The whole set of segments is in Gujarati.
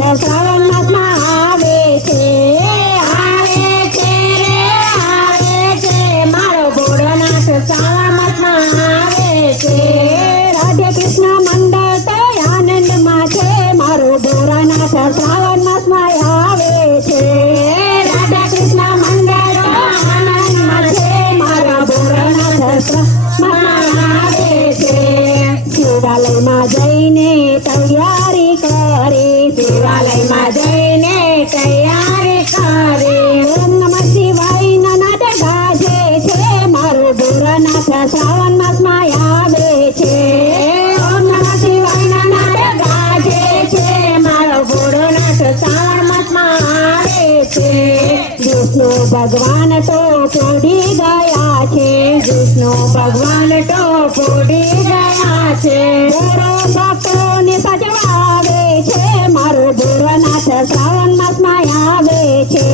શ્રાવણ માસમાં આવે છે મારો ભોળાનાથ શ્રાવણ માસમાં આવે છે રાધે કૃષ્ણ મંડળ તો આનંદમાં છે મારો ભોળાનાથ શ્રાવણ માસમાં આવે છે રાધા કૃષ્ણ મંડળ તો આનંદમાં છે મારા ભોળાનાથ શ્રાવણ આવે છે શિવાલયમાં જઈને તૈયારી કરે શિવાલયમાં જઈને તૈયારી કરે ઓમ નમઃ શિવાય નાદ ગાજે છે મારો ભોળાનાથ શ્રાવણ માસમાં આવે છે ઓમ નમઃ શિવાય નાદ ગાજે છે મારો ભોળાનાથ શ્રાવણ માસમાં આવે છે વિષ્ણુ ભગવાન તો પોડી ગયા છે વિષ્ણુ ભગવાન તો પોડી ગયા છે ભક્તોને સજવાવે છે મારો ભોળાનાથ શ્રાવણ માસમાં આવે છે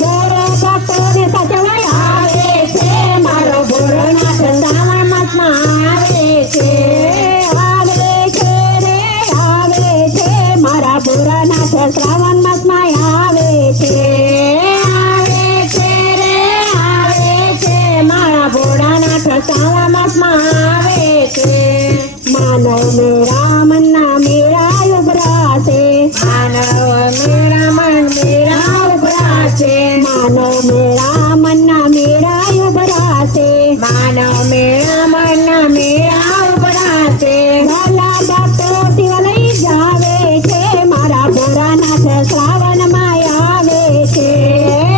ભક્તોને સજવાય આવે છે મારો ભોળાનાથ શ્રાવણ માસમાં આવે છે મારા ભોળાનાથ શ્રાવણ માસમાં આવે છે મારા ભોળાનાથ શ્રાવણ માસમાં આવે છે માનવ મેરા મનના મેરા ઉભરાશે માનવ મેરા મન મેરા ઉભરાશે માનવ મેરા મનના મેરા ઉભરાશે માનવ મેરા મનના મેરા ઉભરાશે ભલા ભક્તો શિવાલય જાવે છે મારા ભોળાનાથ શ્રાવણમાં આવે છે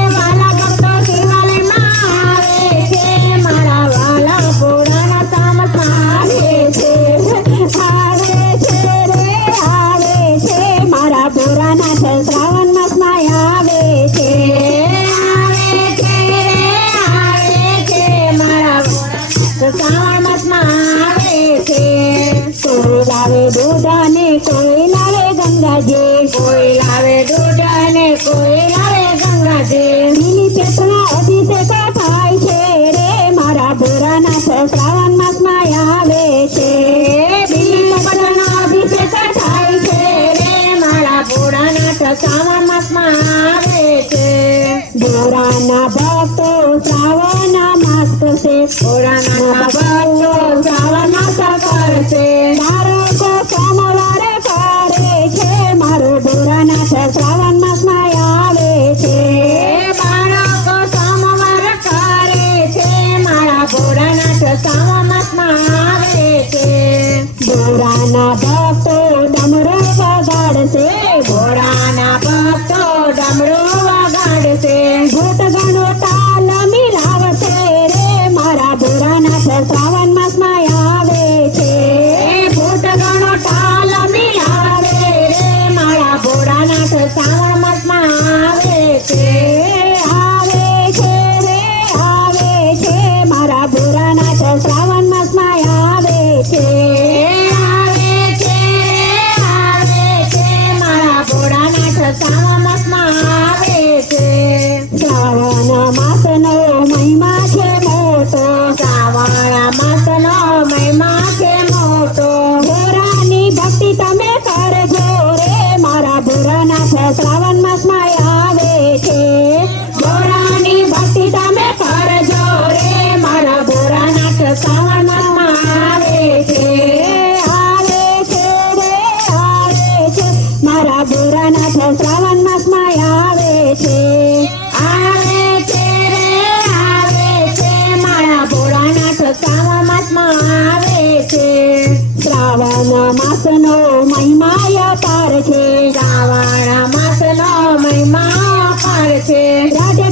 ભલા ભક્તો શિવાલયમાં આવે છે મારા વાલા ભોળાનાથ શ્રાવણમાં આવે છે મારા ભોળાનાથ શ્રાવણ માસમાં આવે છે મારા શ્રાવણ માસમાં આવે છે કોઈ લાવે દૂધ અને કોઈ લાવે ગંગાજી કોઈ લાવે દૂધ અને કોઈ લાવે ગંગાજી લીલી પેટના અભિષેક થાય છે રે મારા ભોળાનાથ શ્રાવણ માસમાં આવે છે શ્રાવણ માસમાં આવે છે ભોળાના ભક્તો શ્રાવણ માસ કરશે ભોળાના ભક્તો શ્રાવણ માસ કરશે બાળકો સોમવારે કરે છે મારો ભોળાનાથ શ્રાવણ માસમાં આવે છે બાળકો સોમવાર કરે છે મારા ભોળાનાથ શ્રાવણ માસમાં આવે છે ભોળાના ભક્તો ડમરો વગાડશે ભોળાના ભક્તો ડમરો વગાડશે ઘૂંટ ગણો તાલ મિલાવશે રે મારા ભોળાનાથ શ્રાવણ માસમાં આવે છે ઘૂંટ ગણો તાલ મિલાવે રે મારા ભોળાનાથ શ્રાવણ માસમાં આવે છે મારા ભોળાનાથ શ્રાવણ માસમાં આવે છે શ્રાવણ માસમાં આવે છે શ્રાવણ માસનો મહિમા છે મોટો શ્રાવણ માસનો મહિમા છે મોટો ભોળાની ભક્તિ તમે કરજો રે મારા ભોળાનાથ શ્રાવણ માસમાં આવે છે ભોળાની ભક્તિ તમે કરજો રે મારા ભોળાનાથ શ્રાવણ માસમાં આવે છે મારા ભોળાનાથ શ્રાવણ માસમાં આવે છે મારા ભોળાનાથ શ્રાવણ માસમાં આવે છે શ્રાવણ માસનો મહિમા અપાર છે શ્રાવણ માસનો મહિમા અપાર છે રાધે